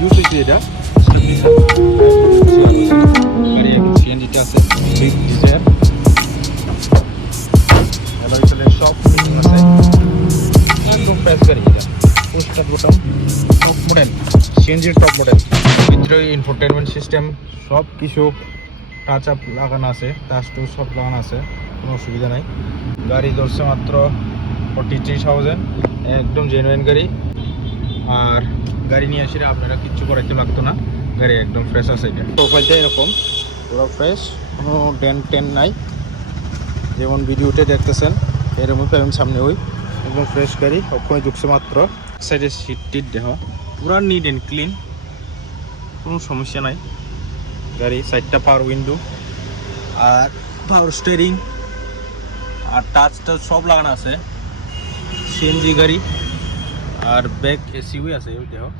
use হয়েছে এটা গাড়ি এখন সিএনজিটা আছে ডিজায়ার এবার চলে সব ফিটিং আছে একদম ফ্রেশ গাড়ি এটা পুস্টার বোতাম টপ মডেল সিএনজির টপ মডেল ভিতরে ইনফোটেনমেন্ট সিস্টেম সব কিছু টাচ আপ লাগানো আছে টাচ টু সব লাগানো আছে কোনো অসুবিধা নাই গাড়ি ধরছে মাত্র 43,000 একদম জেনুইন গাড়ি আর গাড়ি নিয়ে আসলে আপনারা কিচ্ছু করাইতে লাগতো না গাড়ি একদম ফ্রেশ আছে এটা প্রোফাইলটা এরকম পুরো ফ্রেশ কোনো টেন নাই যেমন ভিডিওতে দেখতেছেন এরকম পাবেন সামনে ওই একদম ফ্রেশ গাড়ি ওখানে ঢুকছে মাত্র সাইডে সিট টিট দেহ পুরো নিট অ্যান্ড ক্লিন কোনো সমস্যা নাই গাড়ি সাইডটা পাওয়ার উইন্ডো আর পাওয়ার স্টিয়ারিং আর টাচ সব লাগানো আছে সিএনজি গাড়ি আর ব্যাক এসিও আছে ওই দেখো